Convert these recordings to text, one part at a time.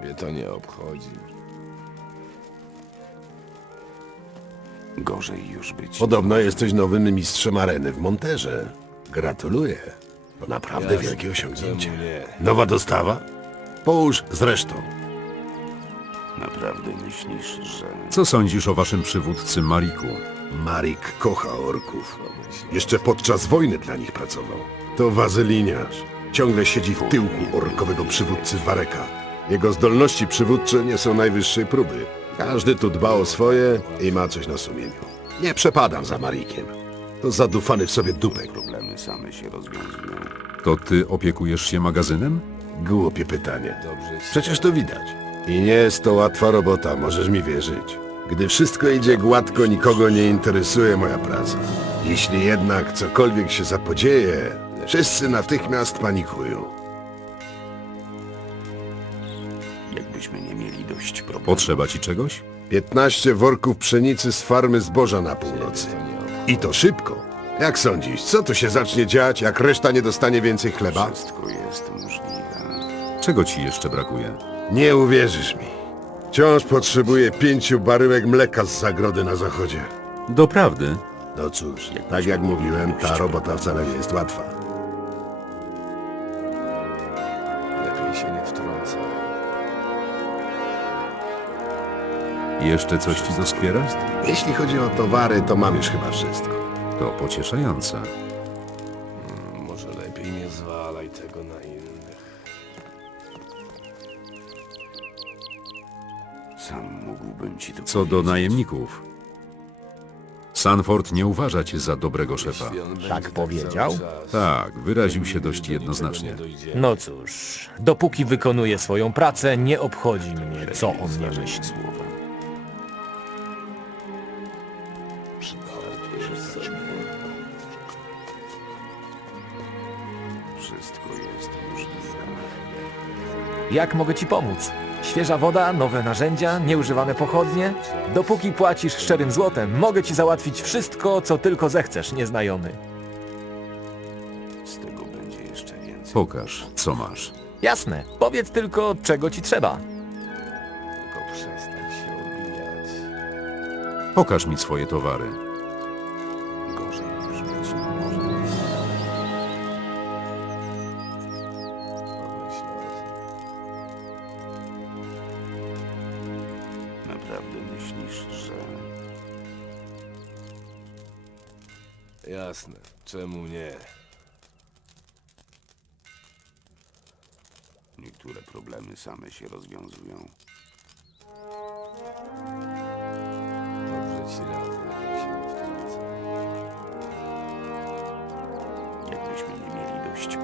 Ciebie to nie obchodzi. Gorzej już być. Podobno jesteś nowym mistrzem areny w Monterze. Gratuluję. To naprawdę Jasne, wielkie osiągnięcie. czemu nie? Nowa dostawa? Połóż zresztą. Naprawdę myślisz, że... Co sądzisz o waszym przywódcy Mariku? Marik kocha orków. Jeszcze podczas wojny dla nich pracował. To wazyliniarz. Ciągle siedzi w tyłku orkowego przywódcy Wareka. Jego zdolności przywódcze nie są najwyższej próby. Każdy tu dba o swoje i ma coś na sumieniu. Nie przepadam za Marikiem. To zadufany w sobie dupek. Problemy same się rozwiązują. To ty opiekujesz się magazynem? Głupie pytanie. Przecież to widać. I nie jest to łatwa robota, możesz mi wierzyć. Gdy wszystko idzie gładko, nikogo nie interesuje moja praca. Jeśli jednak cokolwiek się zapodzieje, wszyscy natychmiast panikują. Potrzeba ci czegoś? 15 worków pszenicy z farmy zboża na północy. I to szybko. Jak sądzisz, co tu się zacznie dziać, jak reszta nie dostanie więcej chleba? Wszystko jest możliwe. Czego ci jeszcze brakuje? Nie uwierzysz mi. Wciąż potrzebuję pięciu baryłek mleka z zagrody na zachodzie. Doprawdy? No cóż, tak jak mówiłem, ta robota wcale nie jest łatwa. Jeszcze coś ci doskwiera? Jeśli chodzi o towary, to mam już chyba wszystko. To pocieszające. Mm, Może lepiej nie zwalaj tego na innych. Sam mógłbym ci to Co do najemników. Sanford nie uważa cię za dobrego szefa. Jeśli on będzie Tak powiedział? cały czas, Tak, wyraził się dość jednoznacznie. No cóż, dopóki wykonuję swoją pracę, nie obchodzi mnie, co o mnie myśli. Słowa. Jak mogę ci pomóc? Świeża woda, nowe narzędzia, nieużywane pochodnie? Dopóki płacisz szczerym złotem, mogę ci załatwić wszystko, co tylko zechcesz, nieznajomy. Z tego będzie jeszcze więcej. Pokaż, co masz. Jasne, powiedz tylko, czego ci trzeba. Tylko przestań się obijać. Pokaż mi swoje towary. Dobrze ci radzę, się. Jakbyśmy nie mieli dość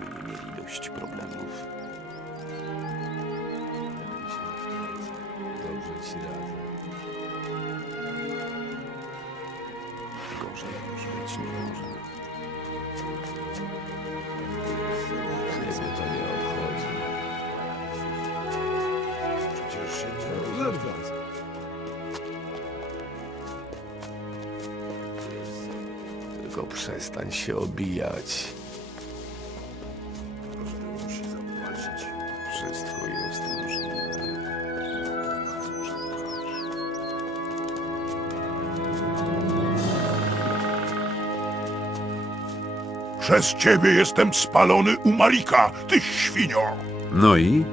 Jakbyśmy nie mieli dość problemów. Dobrze ci radzę. Gorzej już być nie może. Ciebie to nie obchodzi. Przecież się nie zerwać. Tylko przestań się obijać. Przez ciebie jestem spalony u Malika, ty świnio! No i?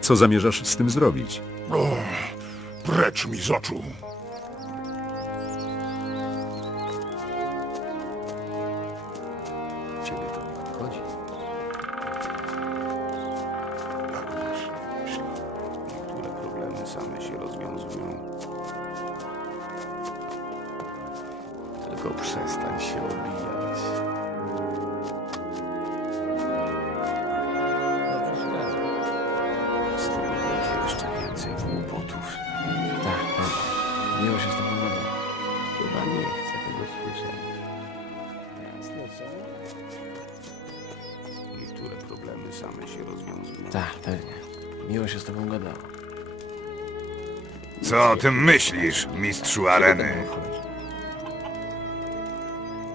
Co zamierzasz z tym zrobić? O, precz mi z oczu. Ciebie to nie obchodzi. Tak myślę, myślę. Niektóre problemy same się rozwiązują. Tylko przestań się obijać. Tak, pewnie. Miło się z tobą gadało. Co o tym myślisz, mistrzu areny?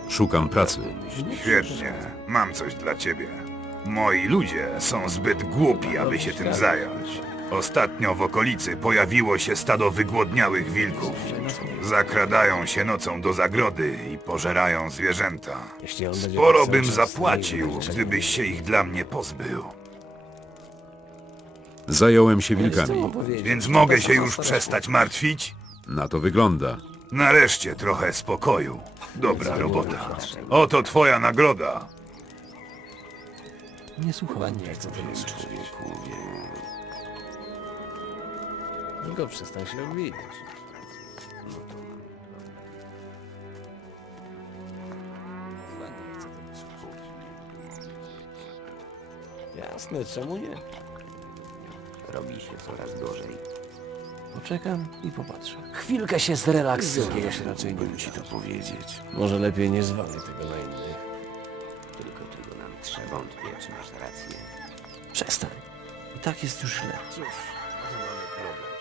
Szukam pracy. Świetnie, mam coś dla ciebie. Moi ludzie są zbyt głupi, aby się tym zająć. Ostatnio w okolicy pojawiło się stado wygłodniałych wilków. Zakradają się nocą do zagrody i pożerają zwierzęta. Sporo bym zapłacił, gdybyś się ich dla mnie pozbył. Zająłem się Co wilkami. Więc mogę się już przestać martwić? Na to wygląda. Nareszcie trochę spokoju. Dobra robota. Oto twoja nagroda. Nie słuchaj, nie chcę tego słyszeć. Człowieku, wie... Tylko przestań się tego słuchać. Jasne, czemu nie? Robi się coraz gorzej. Poczekam i popatrzę. Chwilkę się zrelaksuję. Się raczej nie ci to powiedzieć. Może lepiej nie zwalaj tego na innych. Tylko tego nam trzeba. Wątpię, czy masz rację. Przestań. I tak jest już źle. Cóż, oto mamy problem.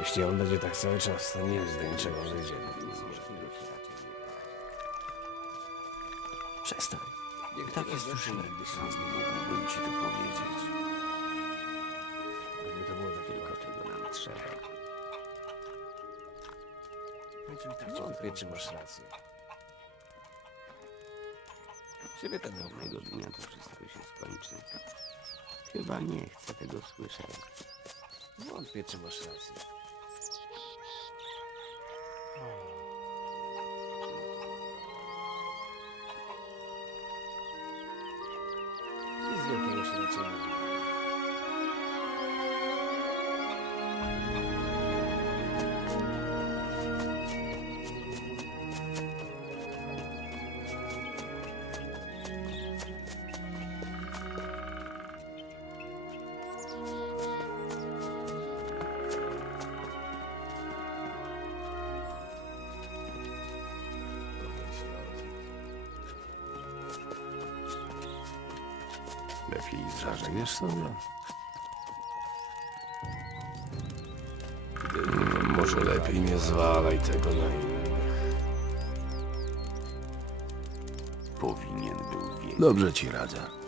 Jeśli on będzie tak cały czas, to nie jest do niczego dojdziemy. Przestań. I tak jest już źle. Sam mógłbym ci to powiedzieć. Jakby to było takie Tylko tego nam trzeba. Wątpię, czy masz rację. Ciebie tak nie Pewnego dnia to wszystko się skończy. Chyba nie chcę tego słyszeć. Wątpię, czy masz rację. Lepiej zrażę. Wiesz sobie? Może lepiej nie zwalaj tego na innych. Powinien był wiedzieć. Dobrze ci radzę.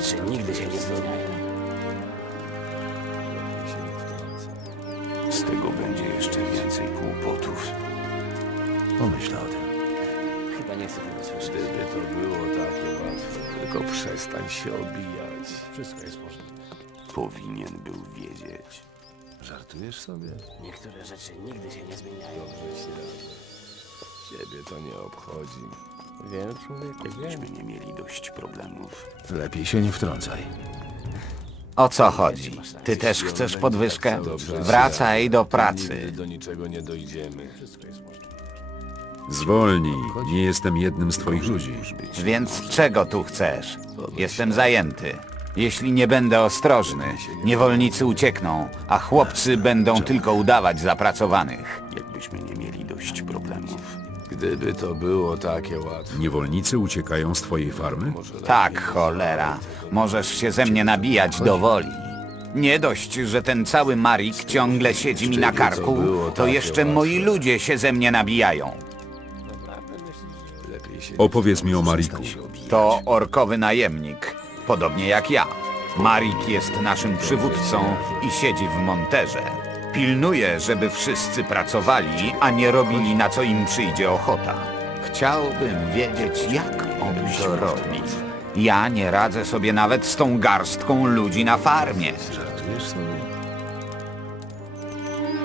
Rzeczy nigdy się nie zmieniają. Z tego będzie jeszcze więcej kłopotów. Pomyśl o tym. Chyba nie chcę tego słyszeć. Gdyby to było takie łatwe, tylko przestań się obijać. Wszystko jest możliwe. Powinien był wiedzieć. Żartujesz sobie? Niektóre rzeczy nigdy się nie zmieniają. Dobrze się radzę. Ciebie to nie obchodzi. Wiem, człowieku, Gdybyśmy nie mieli dość problemów. Lepiej się nie wtrącaj. O co chodzi? Ty też chcesz podwyżkę? Wracaj do pracy. Do niczego nie dojdziemy. Wszystko jest możliwe. Zwolnij. Nie jestem jednym z twoich ludzi. Więc czego tu chcesz? Jestem zajęty. Jeśli nie będę ostrożny, niewolnicy uciekną, a chłopcy będą tylko udawać zapracowanych. Jakbyśmy nie mieli dość problemów. Gdyby to było takie łatwe. Niewolnicy uciekają z twojej farmy? Tak, cholera. Możesz się ze mnie nabijać do woli. Nie dość, że ten cały Marik ciągle siedzi mi na karku, to jeszcze moi ludzie się ze mnie nabijają. Lepiej się Opowiedz mi o Mariku. To orkowy najemnik, podobnie jak ja. Marik jest naszym przywódcą i siedzi w monterze. Pilnuje, żeby wszyscy pracowali, a nie robili na co im przyjdzie ochota. Chciałbym wiedzieć, jak on to robi. Ja nie radzę sobie nawet z tą garstką ludzi na farmie. żartujesz sobie?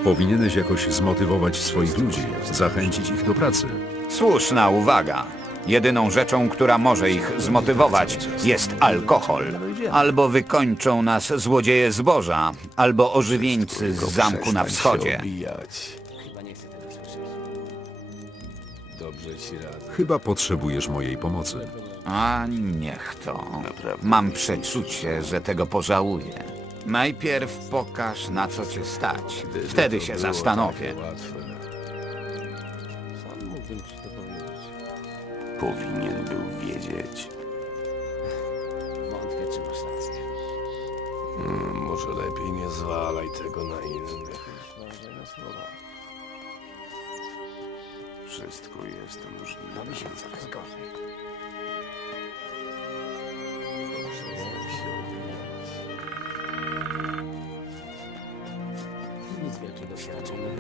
Powinieneś jakoś zmotywować swoich ludzi, zachęcić ich do pracy. Słuszna uwaga. Jedyną rzeczą, która może ich zmotywować, jest alkohol. Albo wykończą nas złodzieje zboża, albo ożywieńcy z zamku na wschodzie. Chyba potrzebujesz mojej pomocy. A niech to. Mam przeczucie, że tego pożałuję. Najpierw pokaż, na co cię stać. Wtedy się zastanowię. Powinien był wiedzieć. Wątpię, czy masz rację. Hmm, może lepiej nie zwalaj tego na innych. Uważaj na słowa. Wszystko jest możliwe. Robi się coraz gorzej. Przestań się obijać. Nic wielkiego się raczej nie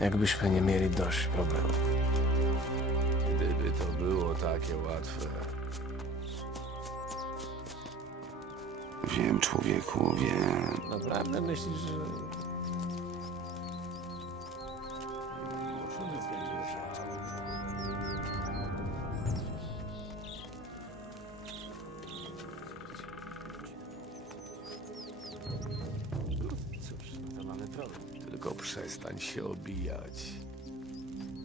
Jakbyśmy nie mieli dość problemów. Gdyby to było takie łatwe. Wiem, człowieku, wiem. Naprawdę myślisz, że... się obijać.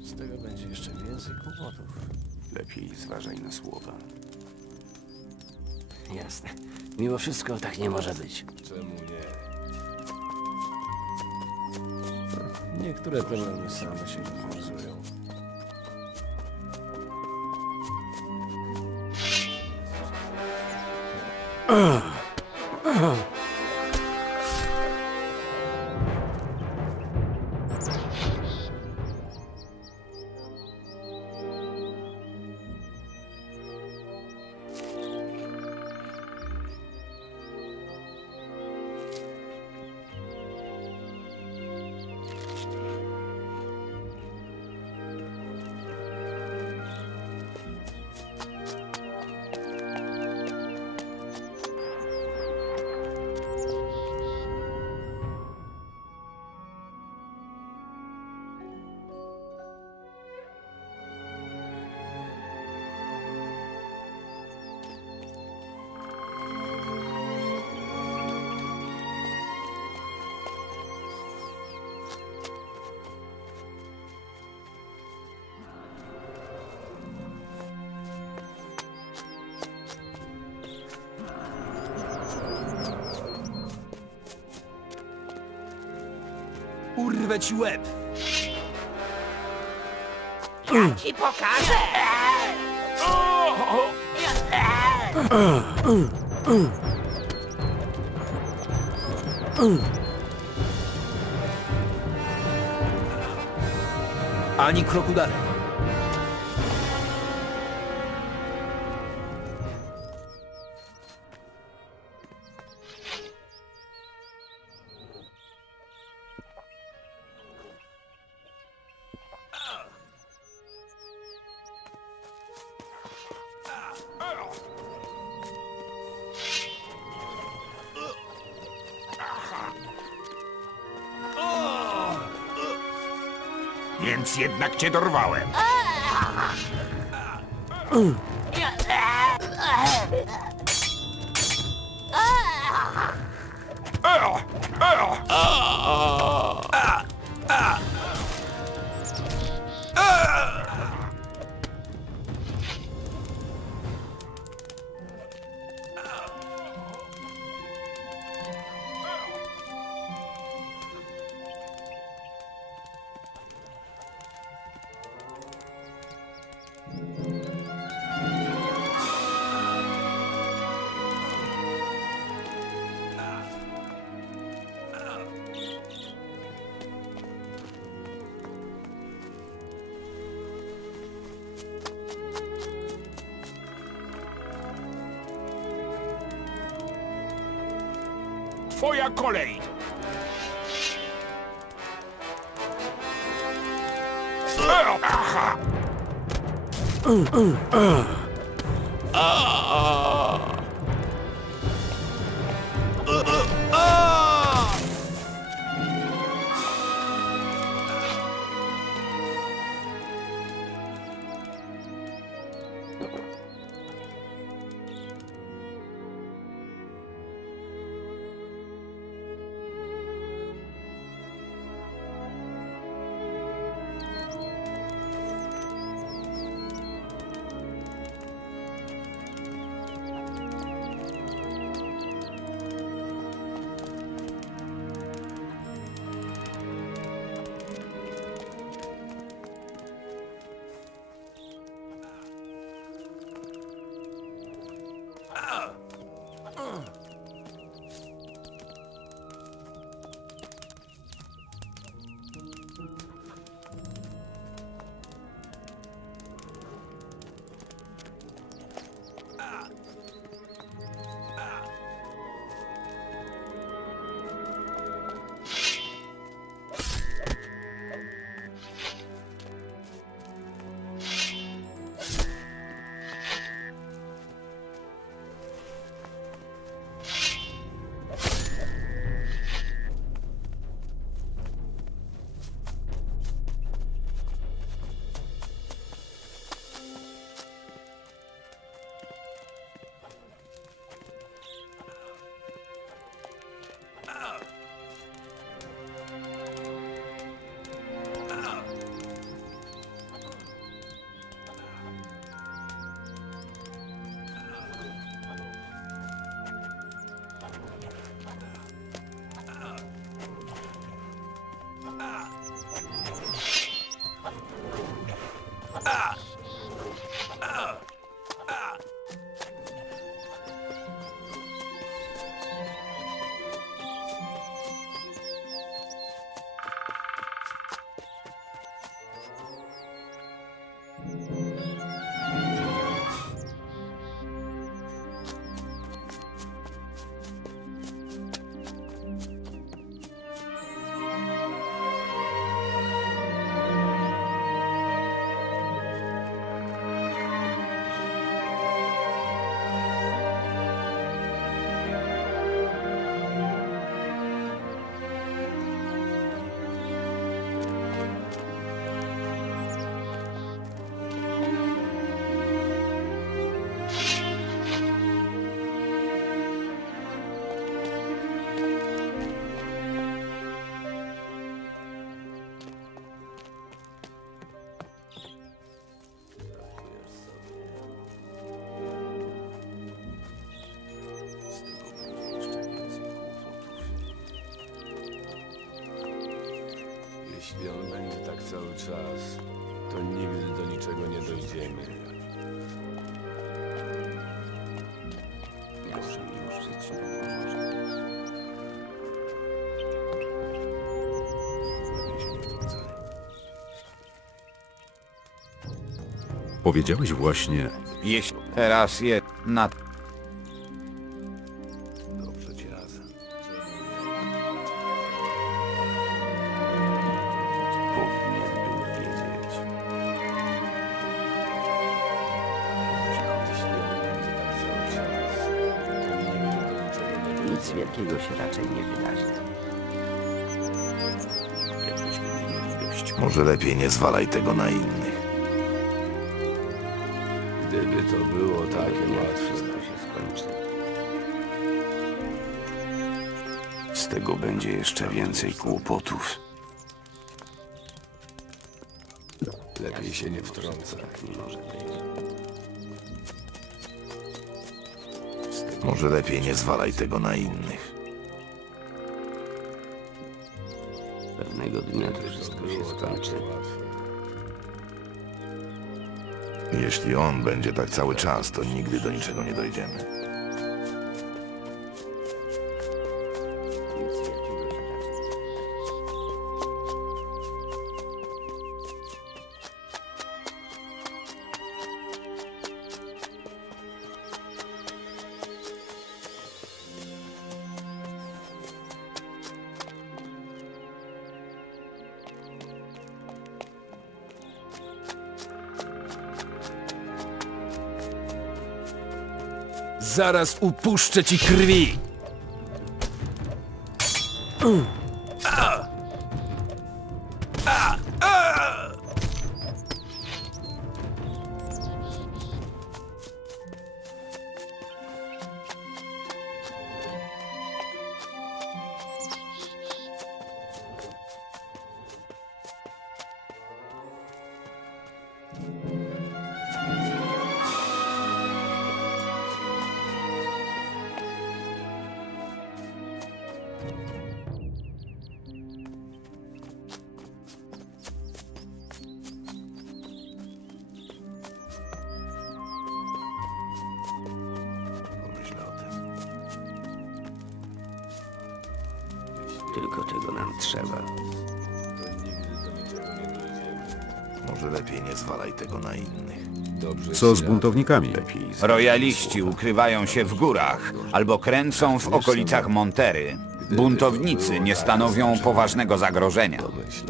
Z tego będzie jeszcze więcej kłopotów. Lepiej zważaj na słowa. Jasne. Mimo wszystko tak nie może być. Czemu nie? Niektóre problemy same się rozwiązują. Urwę ci łeb! Ani kroku dalej. Więc jednak cię dorwałem. Twoja kolej! Jeśli czas, to nigdy do niczego nie dojdziemy. Już żyć nie. Powiedziałeś właśnie, Jeśli teraz je na Nic wielkiego się raczej nie wydarzy. Jakbyśmy nie mieli dość Może lepiej nie zwalaj tego na innych. Gdyby to było takie łatwe. Wszystko się skończy. tego będzie jeszcze więcej kłopotów. Lepiej się nie wtrącać. Może lepiej nie zwalaj tego na innych. Pewnego dnia to wszystko się skończy. Jeśli on będzie tak cały czas, to nigdy do niczego nie dojdziemy. Zaraz upuszczę ci krwi! Pomyślę Tylko tego nam trzeba. Może lepiej nie zwalaj tego na innych. Dobrze Co z buntownikami? Rojaliści ukrywają się w górach albo kręcą w okolicach Montery. Buntownicy nie stanowią poważnego zagrożenia.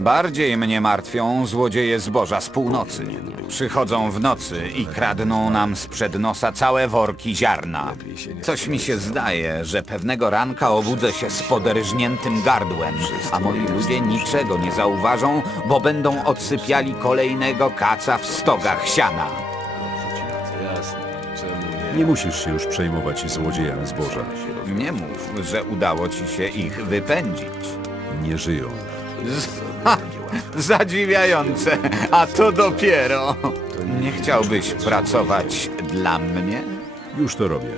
Bardziej mnie martwią złodzieje zboża z północy. Przychodzą w nocy i kradną nam sprzed nosa całe worki ziarna. Coś mi się zdaje, że pewnego ranka obudzę się z poderżniętym gardłem, a moi ludzie niczego nie zauważą, bo będą odsypiali kolejnego kaca w stogach siana. Nie? Nie musisz się już przejmować złodziejami zboża. Nie mów, że udało ci się ich wypędzić. Nie żyją. Z... Ha! Zadziwiające, a to dopiero. Nie chciałbyś pracować dla mnie? Już to robię.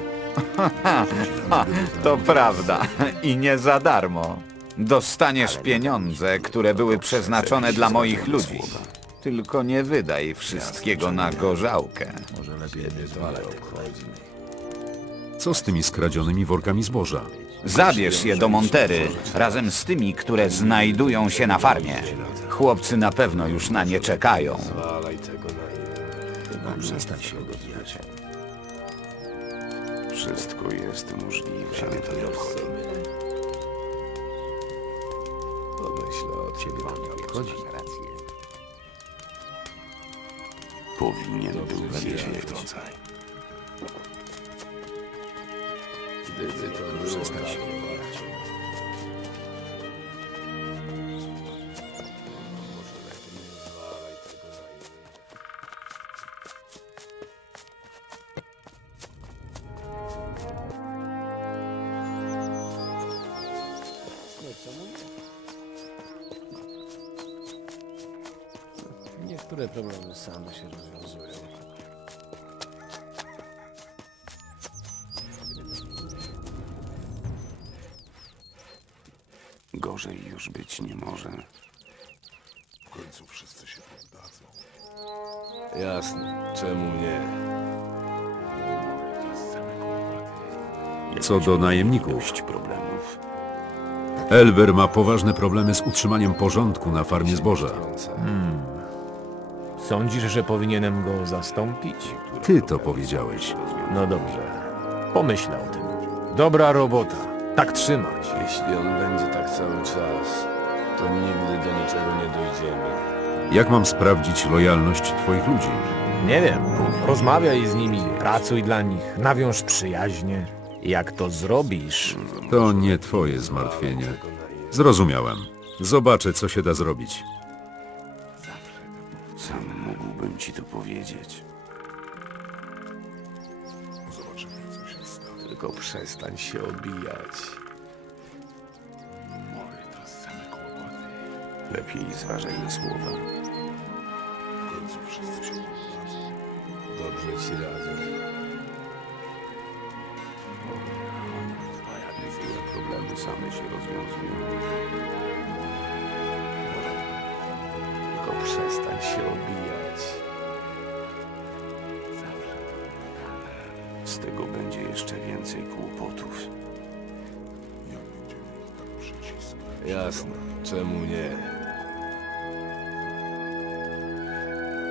Ha, to prawda i nie za darmo. Dostaniesz pieniądze, które były przeznaczone dla moich ludzi. Tylko nie wydaj wszystkiego na gorzałkę. Co z tymi skradzionymi workami zboża? Zabierz je do Montery razem z tymi, które znajdują się na farmie. Chłopcy na pewno już na nie czekają. Zwalaj tego na przestań się odbijać. Wszystko jest możliwe. Ciebie to nie obchodzi. Pomyślę o ciebie to nie obchodzi. Powinien był się wtrącaj. Gdyby to było Gorzej już być nie może. W końcu wszyscy się poddadzą. Jasne. Czemu nie? Co do najemników. Dość problemów. Elber ma poważne problemy z utrzymaniem porządku na farmie zboża. Wtrącaj. Sądzisz, że powinienem go zastąpić? Ty to powiedziałeś. No dobrze. Pomyślę o tym. Dobra robota. Tak trzymać. Jeśli on będzie tak cały czas, to nigdy do niczego nie dojdziemy. Jak mam sprawdzić lojalność twoich ludzi? Nie wiem. Rozmawiaj z nimi, pracuj dla nich, nawiąż przyjaźnie. Jak to zrobisz? To nie twoje zmartwienie. Zrozumiałem. Zobaczę, co się da zrobić. Sam mógłbym ci to powiedzieć. Tylko przestań się obijać. Mory to same kłopoty. Lepiej zważaj na słowa. W końcu wszyscy się poddadzą. Dobrze ci radzę. Niektóre problemy same się rozwiązują. Tylko przestań się obijać. Jasne. Czemu nie?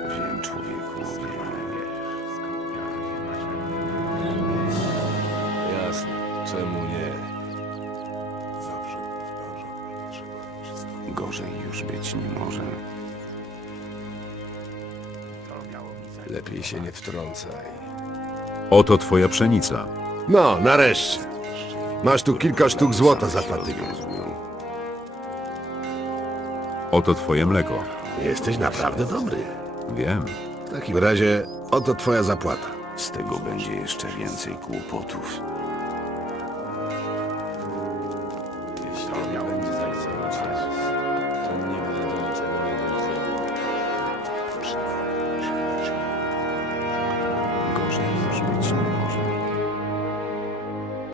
Wiem, człowieku, wiem. Jasne. Czemu nie? Gorzej już być nie może. Lepiej się nie wtrącaj. Oto twoja pszenica. No, nareszcie. Masz tu kilka sztuk złota za fatygę. Oto twoje mleko. Jesteś naprawdę dobry. Wiem. W takim razie oto twoja zapłata. Z tego będzie jeszcze więcej kłopotów.